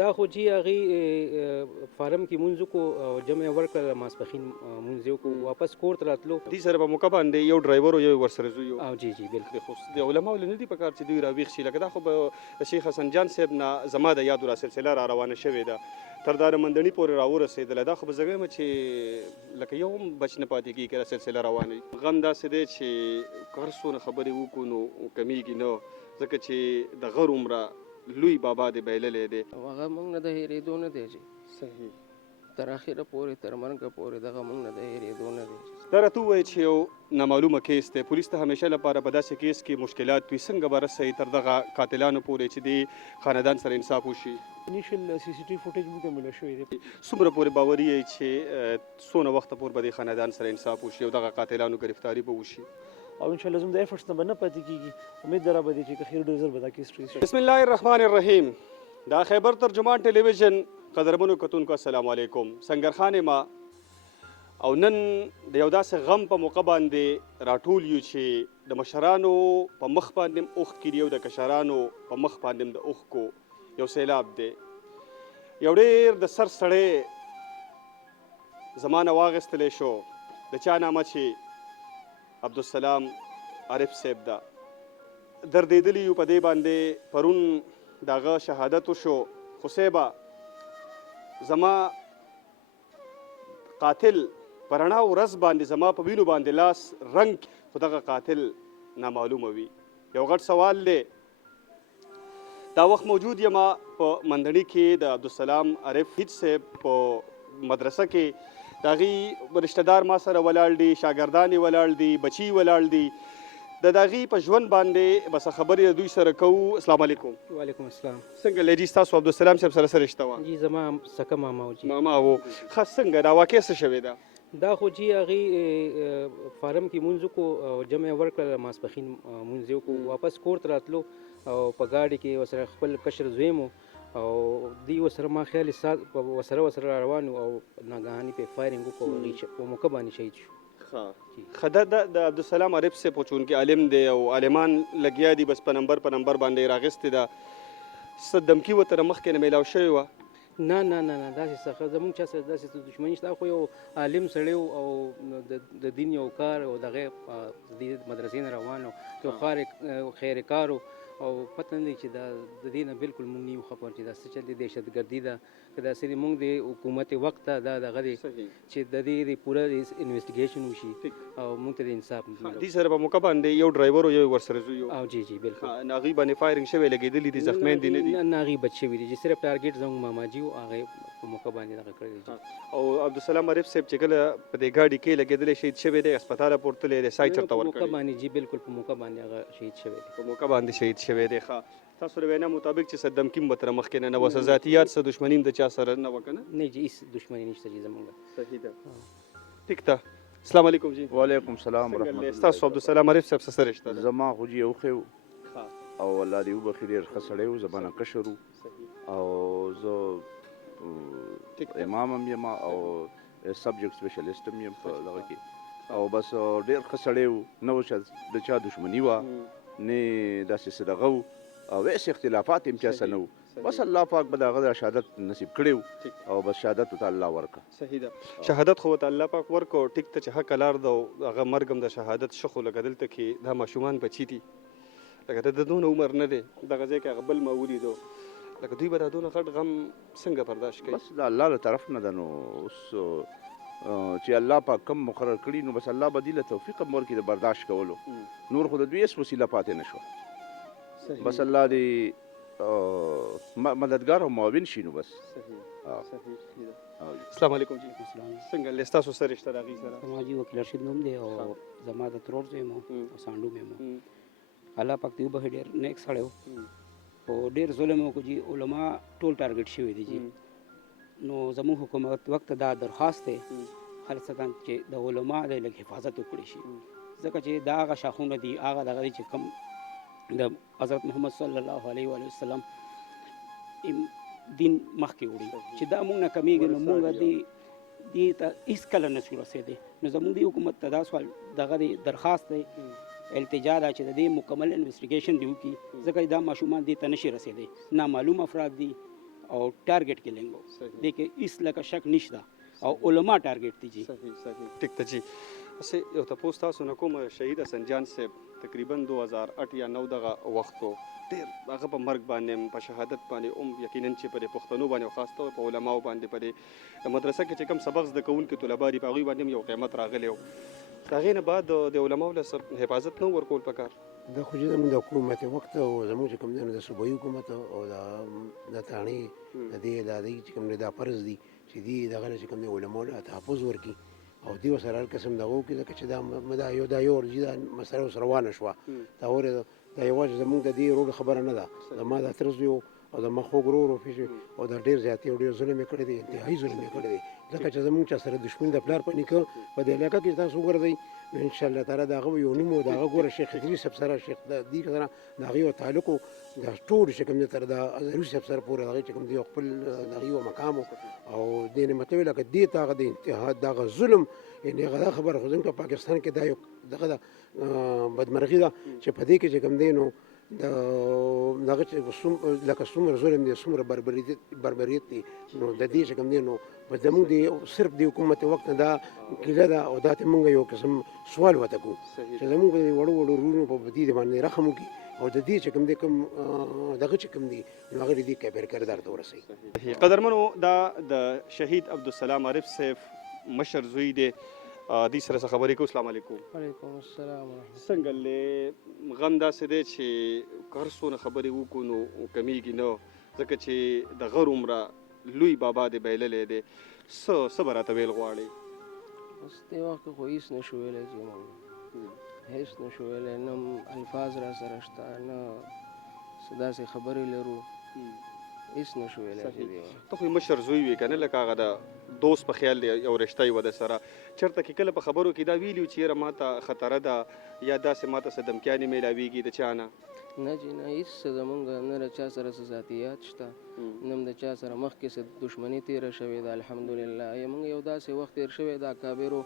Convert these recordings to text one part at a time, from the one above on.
دا خو چې هغې فارم کې مونځ وکړو او جمع یې ورکړله ماسپښین مونځ یې وکړو واپس کور ته راتلو دې سره په موقع باندې یو ډرایور او یو ورسره زوی او جی جی بالکل خو د علماو له نه دي په کار چې دوی راویښ شي لکه دا خو به شیخ حسن جان صاحب نه زما د یادو را سلسله را روانه شوې ده تر دا مندني پورې راورسېدله دا خو به زه وایم چې لکه یو هم بچ نه پاتې کېږي کله سلسله روانه وي غم داسې دی چې که هر څونه خبرې وکړو نو کمیږي نه ځکه چې د غر عمره لوی بابا دې بایللی دی هغه موږ نه د هېرېدو نه دی چې صحیح تر اخره پورې تر مرګه پورې دغه موږ نه د هېرېدو نه دی دا راته ووایه چې یو نامعلومه کیس دی پولیس ته همیشه لپاره په داسې کیس کې مشکلات وي څنګه به رسوي تر دغه قاتلانو پورې چې د خاندان سره انصاف وشي انیشل سی سی ټي وي فوټیج موږ ته مله شوی دی څومره پورې باوري یې چې څونه وخته پورې به د خاندان سره انصاف وشي او دغه قاتلانو ګرفتاري به وشي او ان شاء الله زموږ د ایفرټس نه به نه پاتې کېږي امید ده را به دی چې که خیر ډېر ژر به دا کیس ټریس شي بسم الله الرحمن الرحیم دا خیبر ترجمان ټلویزیون قدرمنو کتونکو السلام علیکم سنگرخان ما او نن د یو داسې غم په موقع باندې راټول یو چې د مشرانو په مخ باندې اوښ کړي او د کشرانو په مخ باندې د اوښکو یو سیلاب دی یو ډېر د سر سړی زمانه واغېستلی شو د چا نامه چې عبدالسلام عارف صاحب ده دردېدلي یو په دې باندې پرون د هغه شهادت وشو خو صاحبه زما قاتل په رڼا ورځ باندې زما په وینو باندې لاس رنګ خو دغه قاتل نامعلومه وي یو غټ سوال دی دا وخت موجود یم په مندړي کې د عبدالسلام عارف هیڅ صاحب په مدرسه کې د هغې رشته دار ما سره ولاړ دي شاګردان یې ولاړ دي بچي ولاړ دي د هغې په ژوند باندې بس خبرې دوی سره کوو السلام علیکم وعلیکم السلام څنګه لیجي ستاسو عبدالسلام صاحب سره څه رشته وه جی زما سکه ماما و جی ماما و ښه څنګه دا واقع څه شوې ده دا خو چې هغې فارم کې مونځ وکړو او جمع یې ورکړله ماسپښین مونځ یې وکړو واپس کور ته راتلو او په ګاډي کې ورسره خپل کشر زوی مو او دوی ورسره ما خیال ورسره را روان او ناګهاني پې فایرنګ وکړو هغې په موقع باندې شهید شو ښه د عبدالسلام عارف صاحب خو چونکې عالم دی او عالمان لګیا دي بس په نمبر باندې راغستې ده څه دمکي ورته ره مخکې نه میلاو شوې وه نه نه نه نه داسې څخه زمونږ چا سره داسې دښمني شته خو یو عالم سړی او د دین یو کار او د هغې د مدرسې نه روان یو خیر کار او پته نه دی چې دا د دې نه بالکل مونږ نه یو خبر چې دا څه چل دی دهشتګردي ده که داسې دی مونږ د حکومت وخت ته دا دغه دی چې د دې د پوره انویسټیګیشن وشي او مونږ ته د انصاف دې سره په موقع باندې یو ډرایور او یو ورسره زوی او جی جی بالکل هغوی باندې فایرنګ شوی لګېدلي دي زخمیان دي نه دي نه هغوی بچ شوي دي چې صرف ټارګېټ زموږ ماماجي و هغې په موقع باندې دغه کړی دی او عبدالسلام عارف صاحب چې کله په دې ګاډي کې لګېدلی شهید شوی دی هسپتاله پورتلی دی سای چېرته ورکړی په موقع باندې جی بالکل په موقع باندې هغه شهید شوی دی په موقع باندې شهید شوی دی ښه تاسو د وینا مطابق چې څه دمکي هم به تر مخکې نه وه څه ذاتیات څه دښمني هم د چا سره نه وه که نه نه جی هېڅ دښمني نشته جی زموږ صحیح ده ټیک ده السلام علیکم جی وعلیکم السلام ورحمت الله ستاسو عبدالسلام عارف صاحب څه رشته ده زما خو جی اوښی و او الله دې وبخي ډېر ښه سړی و زما نه کشر و او زه امام هم یم او سبجیکټ سپیشلیسټ هم یم په دغه کې او بس ډېر ښه سړی و نه و چې د چا دښمني وه نه داسې څه دغه و او هېڅ اختلافات هم چا سره نه و بس الله پاک به د هغه شهادت نصیب کړی او بس شهادت ورته الله ورکړه صحیح ده شهادت خو ورته الله پاک ورکړو ټیک ته چې حق لار ده او هغه مرګ هم د شهادت ښه خو لکه دلته کې دا ماشومان بچي دي لکه د دونه عمر نه دی دغه ځای کې هغه بل ما ولیدو لکه دوی به دا دونه غټ غم څنګه برداشت کوي بس د الله له طرف نه ده نو اوس چې الله پاک کم مقرر کړي نو بس الله به دې له توفیق هم ورکړي د برداشت کولو نور خو د دوی هېڅ وسیله پاتې نه شوه بس الله دې مددګار او معاون شي نو بس السلام علیکم جی څنګه ستاسو څه رشته د هغوی سره زما جی وکیل رشید نوم دی او زما د ترور زوی یم او سانډو مې یم الله پاک دې وبخښي ډېر نیک سړی و خو ډېر ظلم وکړو جی علما ټول ټارګېټ شوي دي جی نو زموږ حکومت وخت دا درخواست دی خالصتاً چې د علما د لږ حفاظت وکړي شي ځکه چې دا هغه شاخونه دي هغه دغه دی چې کوم د حضرت محمد صلی الله علیه وسلم دین مخکې وړي چې دا موږ نه کمیږي نو موږ دې ته هېڅ کله نه شو رسېدی نو زموږ د حکومت ته دا سوال دغه دی درخواست دی التجا ده چې د دې مکمل انویسټیګیشن دی وکړي ځکه دا ماشومان دې ته نشي رسېدی نامعلوم افراد دي او ټارګټ کیلینګ وو صحیح. دې کې هیڅ لکه شک نشته او علما ټارګټ دي جی صحیح ټیک ته جی اسې یو تاسو تاسو نه کوم شهید حسن جان صاحب تقریبا 2008 یا 9 دغه وخت ډېر هغه په مرګ باندې په شهادت باندې یقینا چې په پښتنو باندې خاص طور په علماو باندې په مدرسه کې چې کوم سبق زده کوونکي طلبه دي په هغوی باندې یو قیمت راغلی و د هغې نه بعد د علماو له حفاظت نه ورکول پکار دا خو چې زموږ د حکومت وخت او زموږ چې کوم دی نو د صوبایي حکومت او د تاڼې د دې ادارې چې کوم دی دا فرض دي چې دي دغه نه چې کوم دی علماو له تحفظ ورکړي او دې ورسره هر قسم دغه وکړي ځکه چې دا یو ورځي دا مسله اوس روانه شوه دا دا یوازې زموږ د دې رول خبره نه ده زما د تره زوی او د ما خوږ ورور او دا ډېر زیاتې او ډېر ظلم یې کړی دی انتهایي ظلم یې کړی دی ځکه چې زموږ چا سره دښمن د پلار په نیکه په دې علاقه کې تاسو وګورئ نو انشاءالله تعالی د هغه یو نوم و د هغه ګوره شیخ ادریس صاحب سره شیخ دې سره د هغې یو تعلق و دا ټول چې کوم دی تر د ازهري صاحب سره پورې د هغې چې کوم دی یو خپل د هغې یو مقام و او دې نه مطلب لکه دې ته هغه د انتها دغه ظلم یعنې هغه دا خبره خو زموږ په پاکستان کې دا یو دغه ده بدمرغي ده چې په دې کې چې کوم دی نو دغه چې لکه څومره ظلم دی څومره بربریت دی نو د دې چې کوم دی نو په زموږ د صرف د حکومت وخت نه دا کیله ده او دا ته موږ یو قسم سوال ورته کوو چې زموږ د وړو وړو په دې باندې رحم وکړي او د دې چې کوم دی کوم دغه چې کوم دی نو هغه دې کبیر کردار ته ورسوي قدرمنو دا د شهید عبدالسلام عارف صاحب مشر زوی دی دې سره څه خبرې کوو السلام علیکم وعلیکم السلام ورحمۃ څنګه له غم داسې دی چې هر څونه خبرې وکړو نو کمیږي نه ځکه چې د غر عمره لوی بابا دې بایللی دی څه به راته ویل غواړې بس دې وخت خو هېڅ نشو ویلی چې موږ هېڅ نشو ویلی نه الفاظ را سره شته نه څه داسې خبرې لرو هېڅ نشو ویلی چې دې وخت ته خو یې مشر زوی وې که نه لکه هغه د دوست په خیال دی یو رشته یې وه د سره چېرته کې کله په خبرو کې دا ویلي چې یاره ما ته خطره ده یا داسې ما ته څه دمکیانې میلاویږي د چا نه نه جی نه هېڅ څه زمونږ نه له چا سره څه ذاتیات شته نه هم د چا سره مخکې څه دښمني تېره شوې ده الحمدلله موږ یو داسې وخت تېر شوی ده کابرو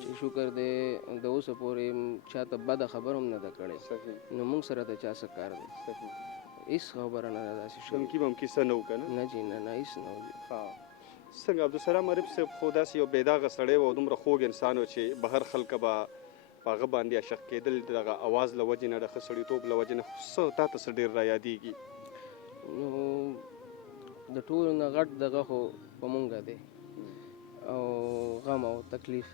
چې شکر دی د اوسه پورې چا ته بده خبر هم نه ده کړې نو موږ سره د چا څه کار دی هېڅ خبره نه ده داسې شوې دمکي بمکي څه نه و که نه جی نه نه هېڅ نه و څنګه عبدالسلام عارف صاحب خو داسې یو بېداغه سړی و او دومره خوږ انسان و چې بهر خلکه به په هغه باندې عشق کېدل د دغه اواز له وجې نه د ښه سړیتوب له وجې نه څه تا ته څه ډېر را یادېږي نو د ټولو نه غټ دغه خو په مونږه دی او غم او تکلیف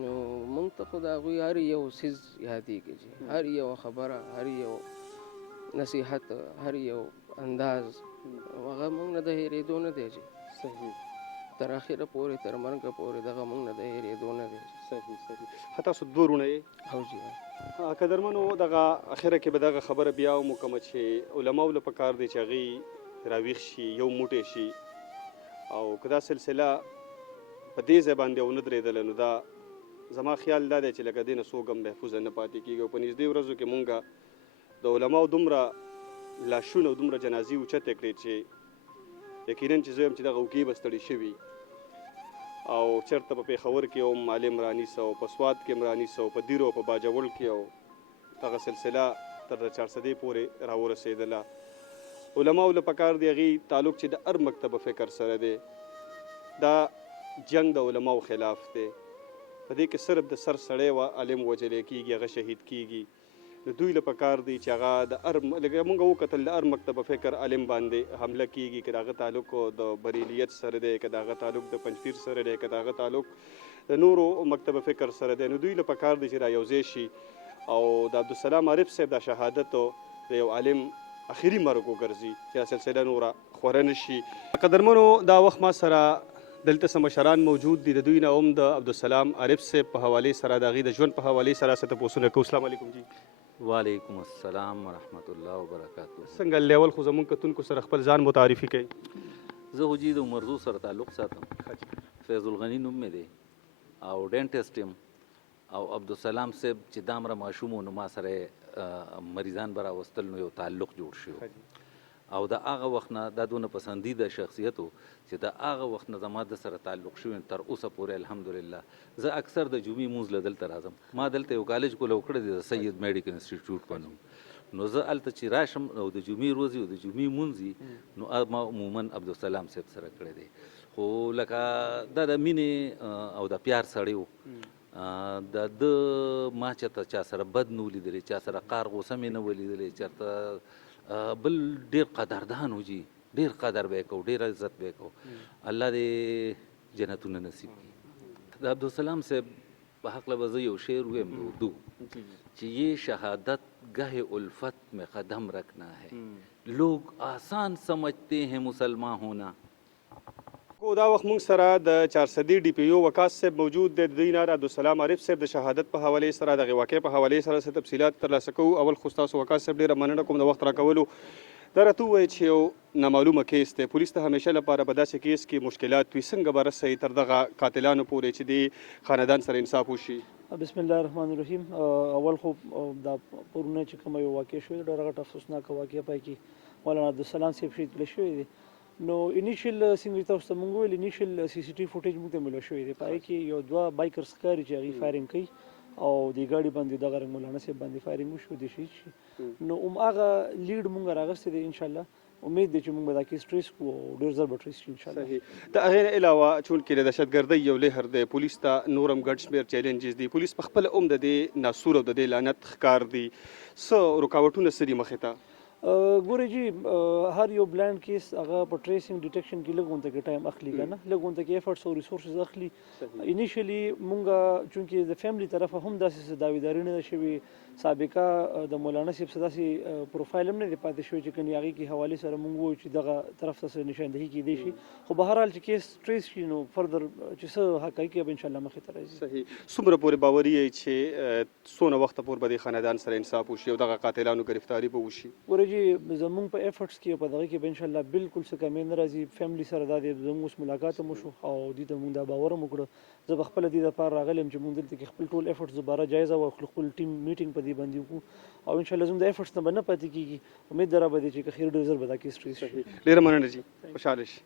نو مونږ ته خو د هغوی هر یو څیز یادېږي چې هر یو خبره هر یو نصیحت هر یو انداز هغه مونږ نه د هېرېدو نه دی چې تر اخره پورې تر مرګه پورې دغه مونږ نه د هېرېدو نه دی صحیح تاسو دوه وروڼه یې او جی قدرمنو دغه اخره کې به دغه خبره بیا وکړم چې علماو له پکار دی چې هغوی راویښ شي یو موټی شي او که دا سلسله په دې ځای باندې ونه درېدله نو دا زما خیال دا دی چې لکه دې نه څوک هم محفوظه نه پاتې کېږي او په نږدې ورځو کې مونږ د علماو دومره لاشونه او دومره جنازې اوچتې کړې چې یقینا چې زه یم چې دغه اوږې به ستړي شوي او چېرته په پېښور کې هم عالم رانیسه او په سوات کې هم رانیسه او په دیرو او په باجوړ کې او دغه سلسله تر د 400 پورې راورسېدله علماو له پکار دی هغې تعلق چې د هر مکتب فکر سره دی دا جنگ د علماو خلاف دی په دې کې صرف د سر سړی و عالم وجلی کېږي هغه شهید کېږي نو دوی له پکار دی چې هغه د هر لکه مونږ وکتل د هر مکتب فکر عالم باندې حمله کېږي که د هغه تعلق د بریلیت سره دی که د هغه تعلق د پنجپیر سره دی که د هغه تعلق د نورو مکتب فکر سره دی نو دوی له پکار دی چې را یوځای شي او د عبدالسلام عارف صاحب د شهادت د یو عالم اخري مرګ وګرځي چې دا سلسله نوره خوره نه شي قدرمنو دا وخت ما سره دلته څه مشران موجود دي د دوی نه هم د عبدالسلام عارف صاحب په حوالې سره د هغې د ژوند په حوالې سره څه تپوسونه کوو السلام علیکم جی وعلیکم السلام ورحمۃ الله وبرکاتہ څنګه لیول خو زمونږ کتونکو سره خپل ځان متعارفي کوي زه خو جی د مرزو سره تعلق ساتم فیض الغنی نوم مې دی او ډینټسټ یم او عبدالسلام صاحب چې دا مره ماشوم و نو ما سره مریضان به راوستل نو یو تعلق جوړ شو او د هغه وخت نه دا دونه پسندیده شخصیت و چې د هغه وخت نه زما د سره تعلق شوی تر اوسه پورې الحمدلله زه اکثر د جمعې مونځ له دلته راځم ما دلته یو کالج کولی وکړی دی د سید میډیکل انسټیټیوټ په نوم نو زه هلته چې راشم او د جمعې ورځ او د جمعې مونځ وي نو ما عموما عبدالسلام صاحب سره کړی دی خو لکه دا د مینې او د پیار سړی و د ما چېرته چا سره بد نه ولیدلی چا سره قار غوسه مې نه ولیدلی چېرته بل ډېر قدردان و جي ډېر قدر به یې کوو ډېر عزت به یې کوو الله دې جنتونه نصیب کړي د عبدالسلام صاحب په هکله به زه یو شعر ویم د اردو چې یہ شهادت گہ الفت میں قدم رکھنا ہے لوگ آسان سمجھتے ہیں مسلمان ہونا کو دا وخت موږ سره د 400 ډي پی او وکاس صاحب موجود دی د دوی نه د عبدالسلام عارف صاحب د شهادت په حوالې سره دغه واقعې په حوالې سره څه تفصیلات ترلاسه کوو. اول خو ستاسو وکاس صاحب ډېره مننه کوم د وخت راکولو. دا راته ووایئ چې یو نامعلومه کیس دی پولیس ته همیشه لپاره په داسې کیس کې مشکلات وي څنګه به رسئ تر دغه قاتلانو پورې چې د خاندان سره انصاف وشي؟ بسم الله الرحمن الرحیم. اول خو دا پرونه چې کومه یو واقع شوې ډېره غټه افسوسناکه واقعه پای کې مولانا عبدالسلام صاحب شهید کړی شوی دی. نو انیشل څنګه تاسو ته مونږ ویل انیشل سی سی ټي فوټیج موږ ته ملو شوی دی پای کې یو دوه بایکرز ښکاري چې هغوی فایرینګ کوي او د ګاډي باندې دغه رنګ مولانا صاحب باندې فایرینګ وشو د شهید شي. نو هماغه لیډ مونږ راغستی دی انشاءالله امید دی چې مونږ به دا کیس ټریس کړو او ډېر ژر به ټریس شي انشاءالله. صحیح. د هغې نه علاوه چونکې د دهشتګردۍ یو لهر دی پولیس ته نورم ګډ شمېر چیلنجز دي پولیس په خپله هم د دې ناسور او د دې لعنت ښکار دي څه رکاوټونه څه دي مخې ته؟ ګورې جی هر یو بلایند کیس هغه په ټریسینګ ډیټیکشن کې لږ غونته کې ټایم اخلي که نه لږ غونته کې ایفرټس او ریسورسز اخلي. انیشلی مونږ چونکې د فیملی طرفه هم داسې دعویداري نه ده شوې سابقه د مولانا صاحب څه داسې پروفایل هم نه دی پاتې شوی چې کنې هغې کې حوالې سره مونږ ووایو چې دغه طرف ته څه نشاندهي کیدی شي خو به هر حال چې کیس ټریس شي نو فردر چې څه حقایق به انشاءالله مخې ته راځي. صحیح. څومره پورې باوري یې چې څونه وخته پورې به د خاندان سره انصاف وشي او دغه قاتلانو گرفتاري به وشي؟ جی زمونږ په ایفرټس کې په دغه کې به انشاءالله بالکل څه کمی نه راځي. فیملی سره دا دی زموږ اوس ملاقات هم وشو او دوی ته مونږ دا باور هم وکړه زه به خپله دې دپاره راغلی یم چې مونږ دلته کې خپل ټول ایفرټس دوباره جایزه واخلو خپل ټیم میټینګ په دې باندې وکړو او انشاءالله زموږ د ایفرټس نه به نه پاتې کېږي امید ده را به دی چې که خیر ډېر ژر به دا کیس ټریس شي. ډېره مننه جي خوشحاله شي.